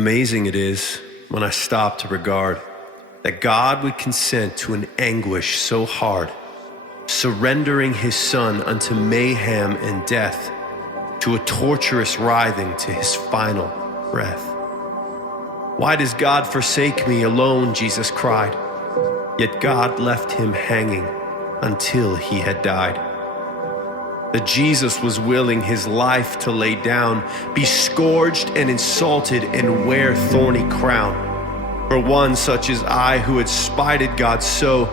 Amazing it is, when I stop to regard, that God would consent to an anguish so hard, surrendering his son unto mayhem and death, to a torturous writhing to his final breath. Why does God forsake me alone, Jesus cried, yet God left him hanging until he had died. That Jesus was willing his life to lay down, be scourged and insulted and wear thorny crown. For one such as I, who had spited God so,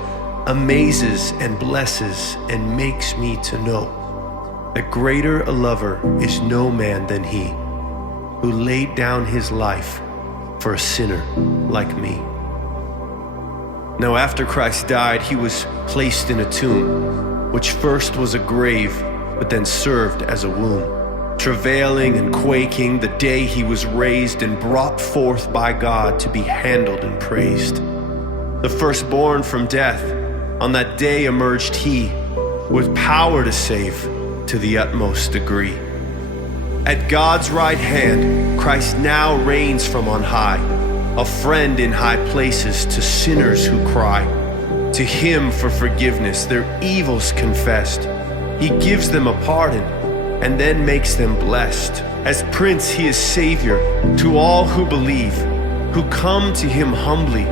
amazes and blesses and makes me to know that greater a lover is no man than he, who laid down his life for a sinner like me. Now after Christ died, he was placed in a tomb, which first was a grave, but then served as a womb, travailing and quaking the day he was raised and brought forth by God to be handled and praised. The firstborn from death, on that day emerged he, with power to save to the utmost degree. At God's right hand, Christ now reigns from on high, a friend in high places to sinners who cry to him for forgiveness, their evils confessed. He gives them a pardon and then makes them blessed. As Prince, he is Savior to all who believe, who come to him humbly,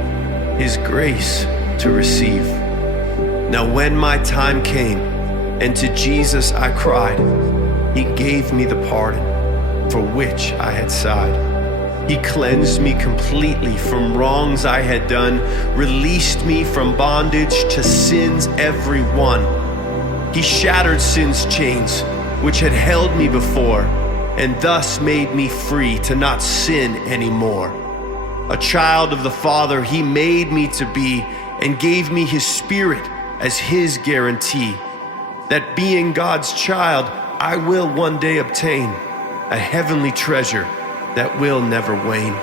his grace to receive. Now when my time came, and to Jesus I cried, he gave me the pardon for which I had sighed. He cleansed me completely from wrongs I had done, released me from bondage to sins every one. He shattered sin's chains, which had held me before, and thus made me free to not sin anymore. A child of the Father he made me to be, and gave me his Spirit as his guarantee, that being God's child, I will one day obtain a heavenly treasure that will never wane.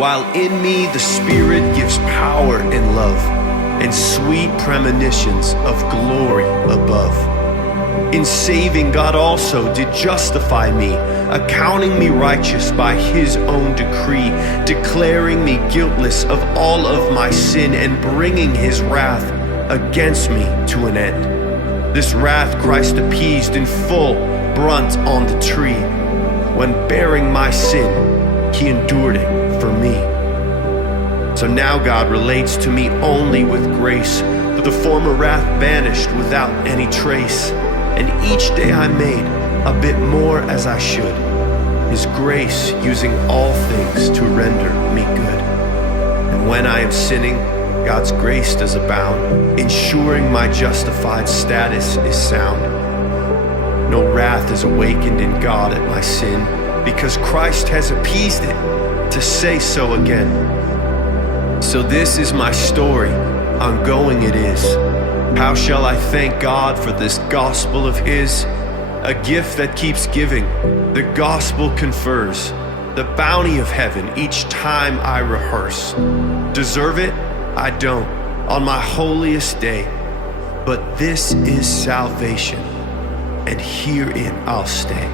While in me the Spirit gives power and love, and sweet premonitions of glory above. In saving, God also did justify me, accounting me righteous by his own decree, declaring me guiltless of all of my sin, and bringing his wrath against me to an end. This wrath Christ appeased in full brunt on the tree. When bearing my sin, he endured it for me. So now God relates to me only with grace, for the former wrath vanished without any trace. And each day I made a bit more as I should, his grace using all things to render me good. And when I am sinning, God's grace does abound, ensuring my justified status is sound. No wrath is awakened in God at my sin, because Christ has appeased it, to say so again. So this is my story, ongoing it is. How shall I thank God for this gospel of his? A gift that keeps giving, the gospel confers, the bounty of heaven each time I rehearse. Deserve it? I don't, on my holiest day. But this is salvation, and herein I'll stay.